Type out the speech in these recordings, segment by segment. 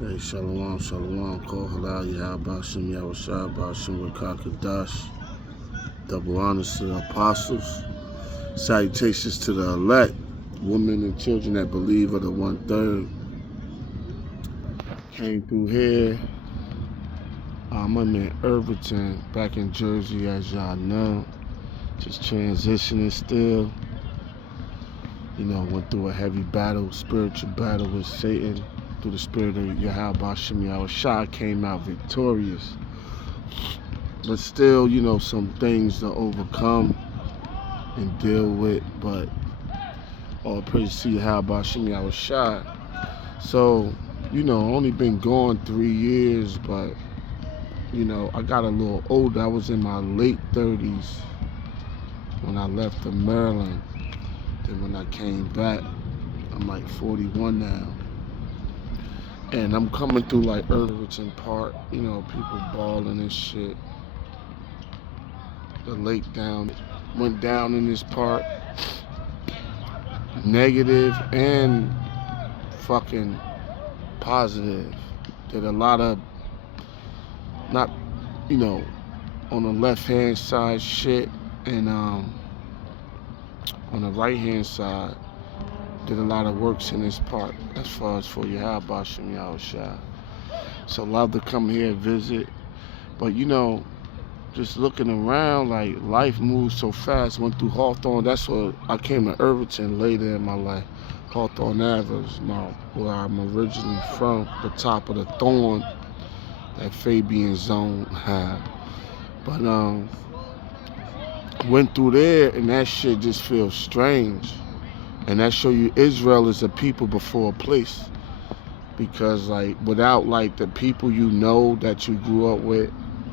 Hey, Shalom, Shalom, Kol Halal, Yahabashim, Yahushua, Bashim, Rakakadash. Double honors to the apostles. Salutations to the elect. Women and children that believe are the 1/3. Came through here. I'm in Irvington, back in Jersey, as y'all know. Just transitioning still. Went through a heavy battle, spiritual battle with Satan. Through the spirit of Yahweh Bashim Yahushua, came out victorious. But still, some things to overcome and deal with. But all praise to Yahweh Bashim Yahushua. So, only been gone 3 years, but I got a little older. I was in my late 30s when I left to Maryland. Then when I came back, I'm like 41 now. And I'm coming through like Irvington Park, people balling and shit. The lake went down in this park. Negative and fucking positive. Did a lot of, not, on the left hand side shit, and on the right hand side, did a lot of works in this park as far as for Yahweh Bashim Yahushua. So love to come here and visit. But just looking around, like life moves so fast. Went through Hawthorne. That's what I came to Irvington later in my life. Hawthorne Ave is where I'm originally from, the top of the Thorn, that Fabian zone had. But went through there, and that shit just feels strange. And that show you Israel is a people before a place. Because like without like the people that you grew up with,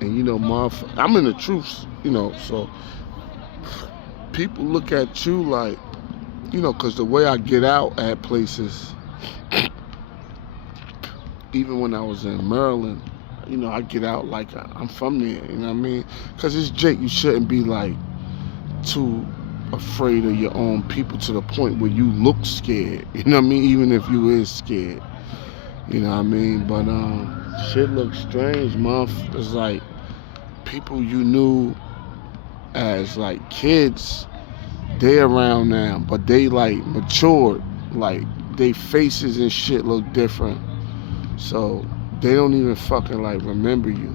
and I'm in the truth, so people look at you like, because the way I get out at places, even when I was in Maryland, I get out like I'm from there, you know what I mean? Because it's Jake, you shouldn't be like too afraid of your own people to the point where you look scared, you know what I mean? Even if you is scared, you know what I mean? But shit looks strange, it's like people you knew as like kids, they around now, but they like matured, like they faces and shit look different, so they don't even fucking like remember you,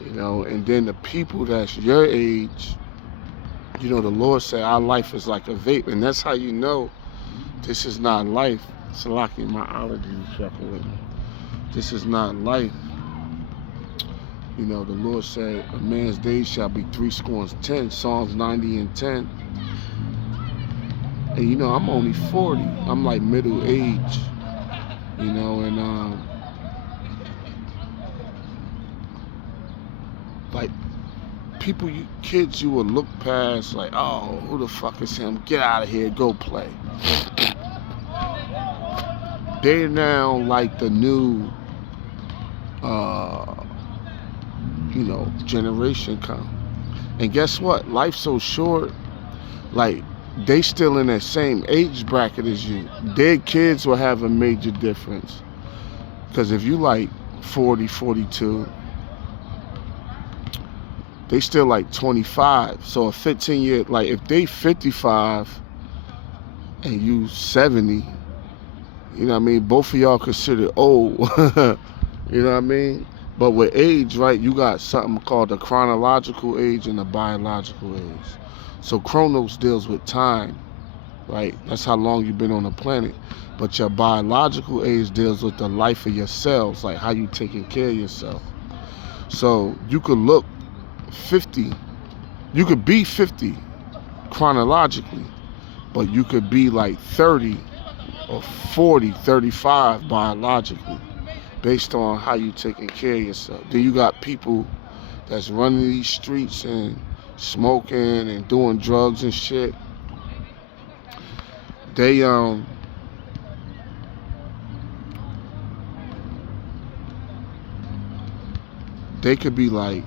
and then the people that's your age, the Lord said our life is like a vape, and that's how you know this is not life. Salaki, my allergies fucking with me. This is not life. The Lord said a man's days shall be 70, Psalms 90 and 10. And I'm only 40. I'm like middle age. And like people, kids, you would look past like, oh, who the fuck is him? Get out of here, go play. They're now like the new generation come. And guess what? Life's so short, like they still in that same age bracket as you. Their kids will have a major difference. Because if you like 40, 42, they still like 25. So a 15-year, like if they 55 and you 70, you know what I mean? Both of y'all considered old. You know what I mean? But with age, right, you got something called the chronological age and the biological age. So Chronos deals with time, right? That's how long you've been on the planet. But your biological age deals with the life of your cells, like how you taking care of yourself. So you could look 50, you could be 50 chronologically, but you could be like 30 or 40, 35 biologically, based on how you taking care of yourself. Then you got people that's running these streets and smoking and doing drugs and shit. They could be like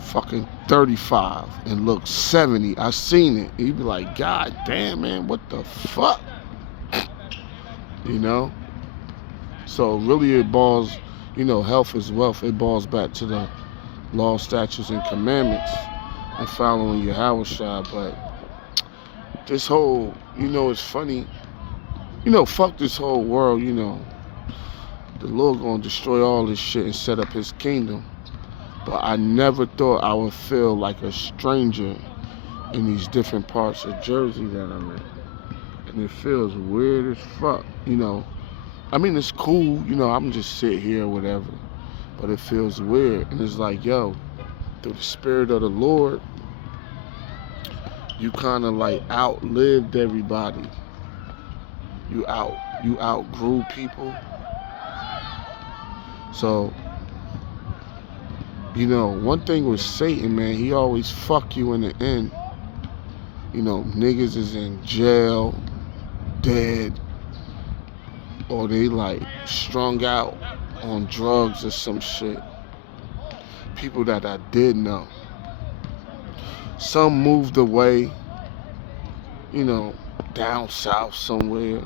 fucking 35 and look 70. I seen it. You'd be like, God damn, man, what the fuck? So really it balls, health is wealth. It balls back to the law, statutes, and commandments and following Yahweh Shai. But this whole, it's funny, fuck this whole world, the Lord gonna destroy all this shit and set up his kingdom. But I never thought I would feel like a stranger in these different parts of Jersey that I'm in. And it feels weird as fuck, I mean, it's cool, I'm just sit here or whatever. But it feels weird. And it's like, yo, through the spirit of the Lord, you kind of like outlived everybody. You outgrew people. So, one thing with Satan, man, he always fuck you in the end. Niggas is in jail, dead, or they like strung out on drugs or some shit. People that I did know. Some moved away, down south somewhere.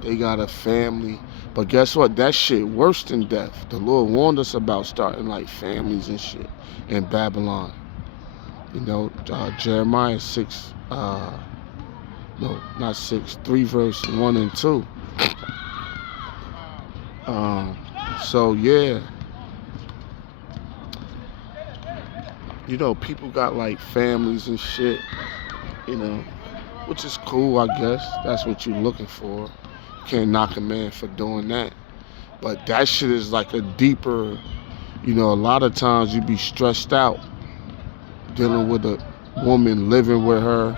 They got a family. But guess what? That shit worse than death. The Lord warned us about starting like families and shit in Babylon. Jeremiah 6, no, not 6, 3 verse 1 and 2. So yeah. People got like families and shit, which is cool, I guess. That's what you're looking for. Can't knock a man for doing that. But that shit is like a deeper, a lot of times you be stressed out dealing with a woman, living with her,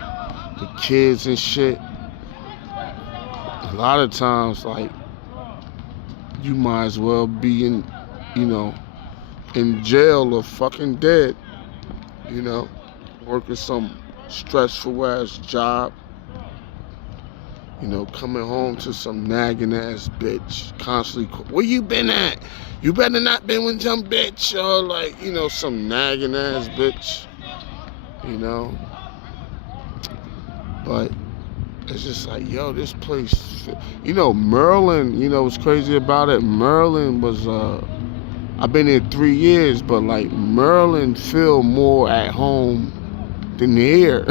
the kids and shit. A lot of times, like, you might as well be in jail or fucking dead, working some stressful ass job, coming home to some nagging ass bitch, constantly, where you been at? You better not been with some bitch, or like, some nagging ass bitch, But it's just like, yo, this place, Maryland, what's crazy about it? Maryland was, I've been here 3 years, but like Maryland feel more at home than here.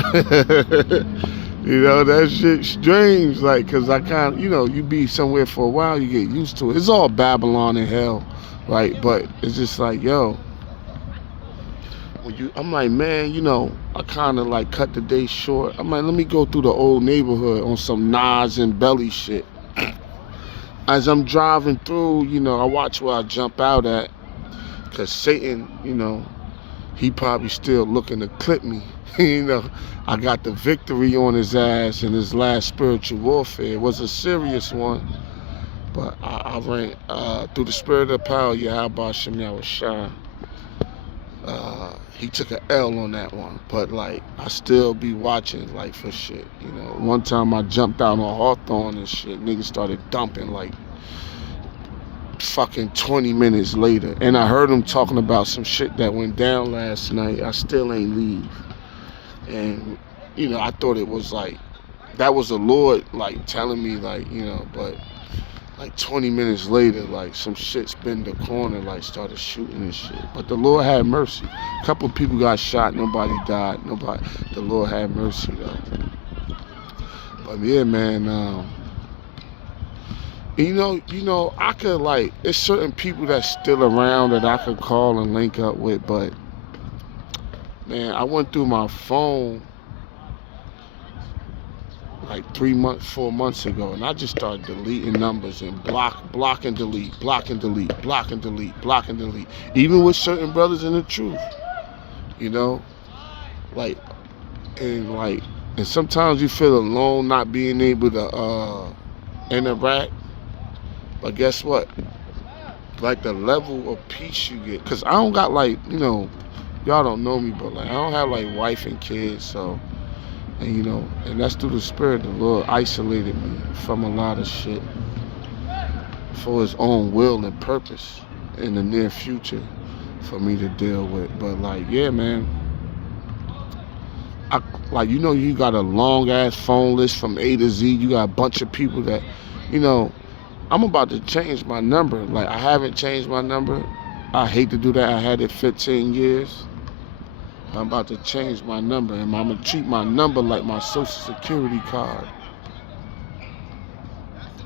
That shit strange, like, cause I kind of, you be somewhere for a while, you get used to it. It's all Babylon and hell, right? But it's just like, yo, I'm like, man, I kind of like cut the day short. I'm like, let me go through the old neighborhood on some Nas and Belly shit. As I'm driving through, I watch where I jump out at, cause Satan, he probably still looking to clip me. I got the victory on his ass in his last spiritual warfare. It was a serious one, but I ran through the spirit of power. Yahweh Shem Yahushua. He took an L on that one, but like I still be watching like for shit. One time I jumped out on Hawthorne and shit. Niggas started dumping like fucking 20 minutes later, and I heard him talking about some shit that went down last night. I still ain't leave. And, I thought it was like, that was the Lord, like, telling me, like, but, like, 20 minutes later, like, some shit spin the corner, like, started shooting and shit. But the Lord had mercy. A couple of people got shot, nobody died, the Lord had mercy, though. But, yeah, man, I could, like, it's certain people that's still around that I could call and link up with, but, man, I went through my phone like 4 months ago, and I just started deleting numbers and block and delete. Even with certain brothers in the truth, like, and sometimes you feel alone, not being able to interact. But guess what? Like the level of peace you get, cause I don't got like, y'all don't know me, but like I don't have like wife and kids, so, and and that's through the spirit. The Lord isolated me from a lot of shit for his own will and purpose in the near future for me to deal with. But like, yeah, man, you got a long ass phone list from A to Z. You got a bunch of people that, I'm about to change my number. Like, I haven't changed my number. I hate to do that. I had it 15 years. I'm about to change my number, and I'm gonna treat my number like my social security card.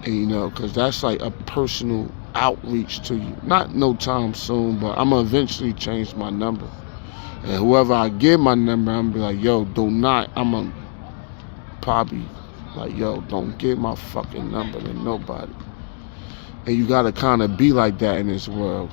And, you know, because that's like a personal outreach to you. Not no time soon, but I'm gonna eventually change my number. And whoever I give my number, I'm gonna be like, yo, do not. I'm gonna probably like, yo, don't give my fucking number to nobody. And you gotta kind of be like that in this world.